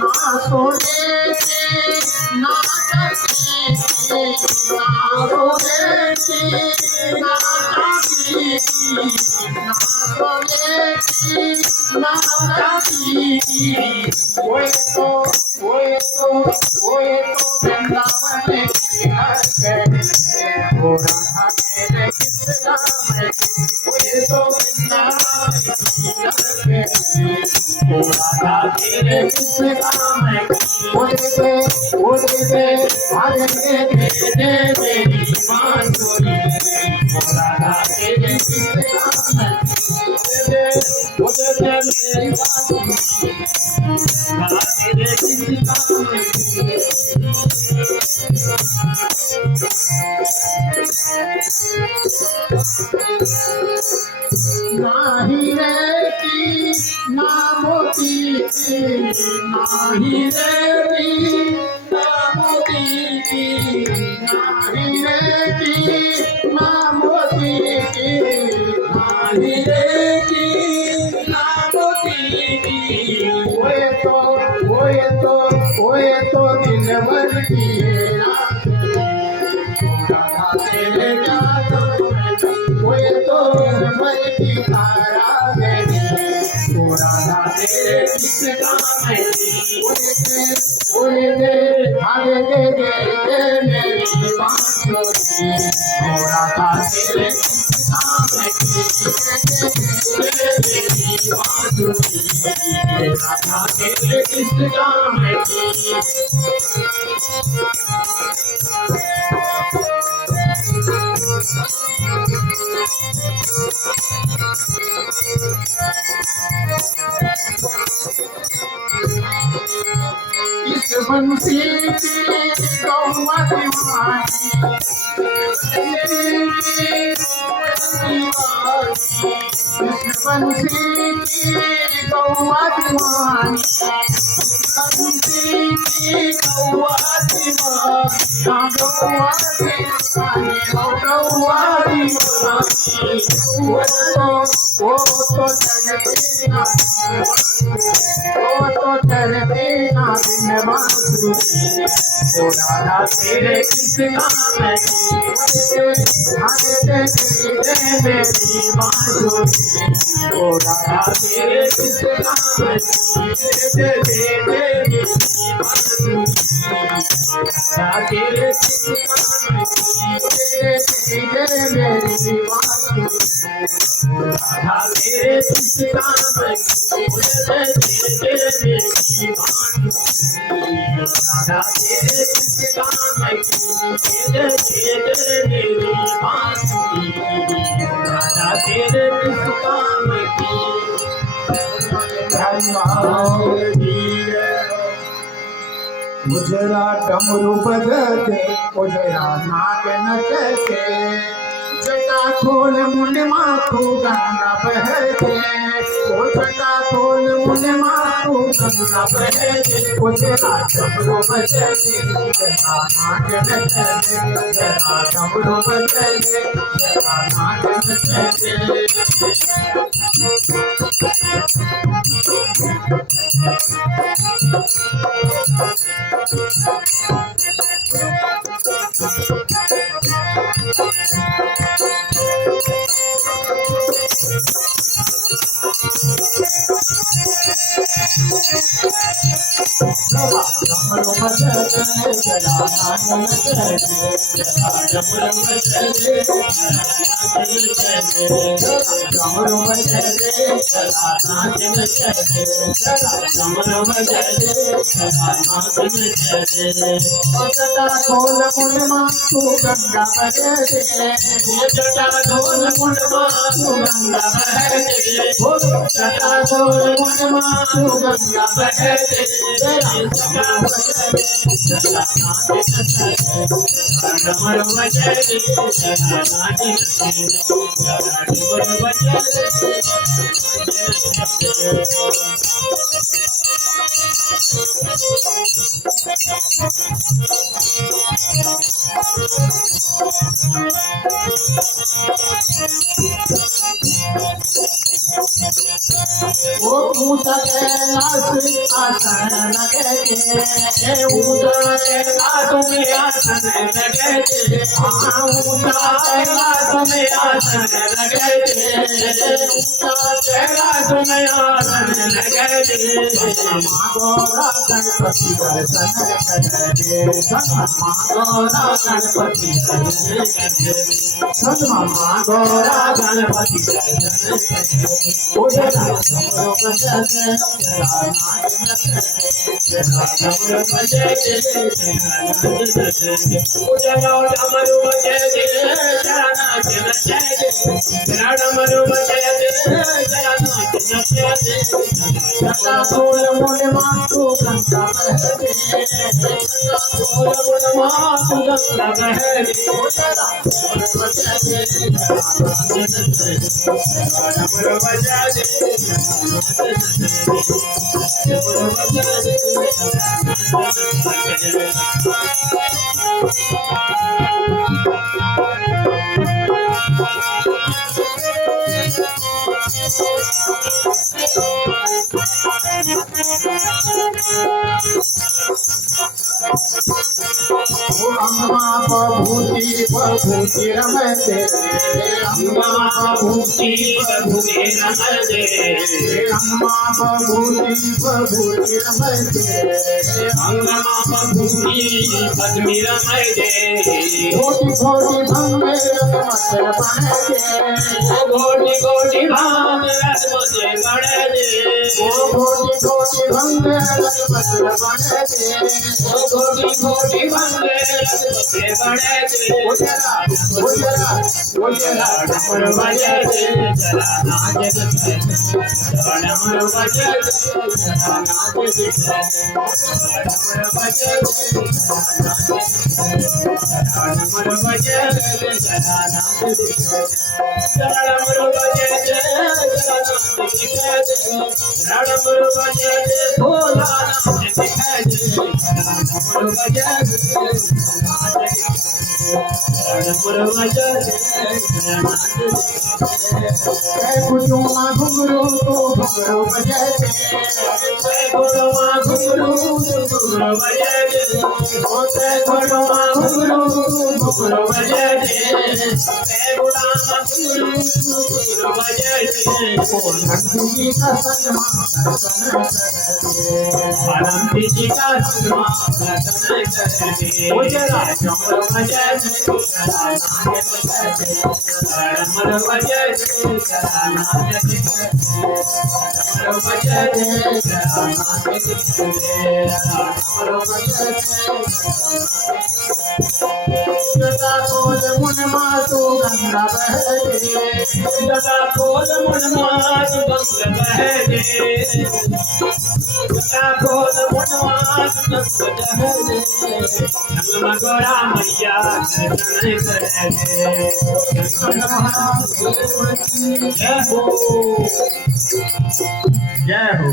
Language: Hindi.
ना सोने की ना चांदी की, ना सोने की ना चांदी की, ना सोने की ना चांदी की, वो तो वृंदावन की हर वो राधा तेरे किस नाम है, वो तो वृंदावन की हर वो राधा तेरे किस नाम है, वो दे आगे दे मेरी बांसुरी, वो राधा तेरे किस नाम है, वो दे मेरी बांसुरी, राधा तेरे किस नाम है। ना हीरे की ना मोती की, ना हीरे की ना मोती की, ना हीरे की ना मोती की, ना हीरे की ना मोती की, वो तो दिन भर की रात राधा तेरे जादू में, वो तो दिन भर की तारा मेरी, वो राधा तेरे किस काम है, आगे दे मेरी बांसुरी, वो राधा तेरे किस काम है, मेरी बांसुरी, राधा तेरे किस काम है। इस बंसी की गौवा दीवानी, इस बंसी की गौवा दीवानी, बंसी की गौवा दीवानी, गौवा दीवानी, गौवा दीवानी, वो तो चलती ना, वो तो चलती ना बिन बांसुरी, वो राधा तेरे किस काम है, मेरी बांसुरी, वो राधा तेरे किस काम है, मेरी बांसुरी, राधा तेरे किस काम है, मेरी बांसुरी, राधा तेरे किस काम है, मेरी बांसुरी, राधा तेरे किस काम है, मेरी बांसुरी, राधा तेरे किस काम की। मुजरा डमरू बजते, मुजरा नाग नचते, जटा खोल मुंड माथू गंगा बहते, ओ जटा खोल मुंड माथू गंगा बहते, मुजरा डमरू बजते, जटा नाग नचते, जटा डमरू बजते, जटा नाग नचते। डमरू बजते, जटा नाग नचते, डमरू बजते, डमरू बजते, जटा नाग नचते, डमरू बजते, जटा नाग नचते, ओ जटा खोल मुंड माथू गंगा बहते, ओ जटा खोल मुंड माथू गंगा बहते, ओ जटा खोल मुंड माथू गंगा बहते, जटा बजते, जटा नाग नचते, डमरू बजते, जटा नाग नचते, डमरू बजते, वो ऊंचा कैलाश आसन लगे ऊंचा कैलाश में आसन लगे हाँ ऊंचा कैलाश में आसन लगे ऊंचा कैलाश में आसन लगे गौरा गणपति दर्शन करे गौरा गणपति सदमा गौरा गणपति बभूति बभूति रमते अम्मा बभूति बभूति रमते अम्मा बभूति बभूति रमते अम्मा बभूति पद्मी रमते कोटि कोटि भंगे रमत बनते कोटि कोटि भांग रमत बनते कोटि कोटि भंगे रमत बनते कोटि कोटि भंगे डमर बजते जरा नाच डमर बजते जरा नाच डमर बजते डमर बजते जरा नाच डमर बजते डमर बजते भोला नाच दिखाए डमर घुमा घुमरू तो घुमरू बजते घुमा घुमरू घुमरू बजते घुमा घुमरू घुमरू बजते गुलाम घुमरू घुमरू बजते नंदी का संगमा परमति जी का संगमा दर्शन करते जरा डमर बजते डमर बजते जरा नाच डमर बजते जरा नाच डमर बजते कोल मुन मातु गंगा बहते लता कोल मुन मातु गंगा बहते लता कोल मुन मातु गंगा बहते संग मगोरा मैया दर्शन करते जय हो जय हो।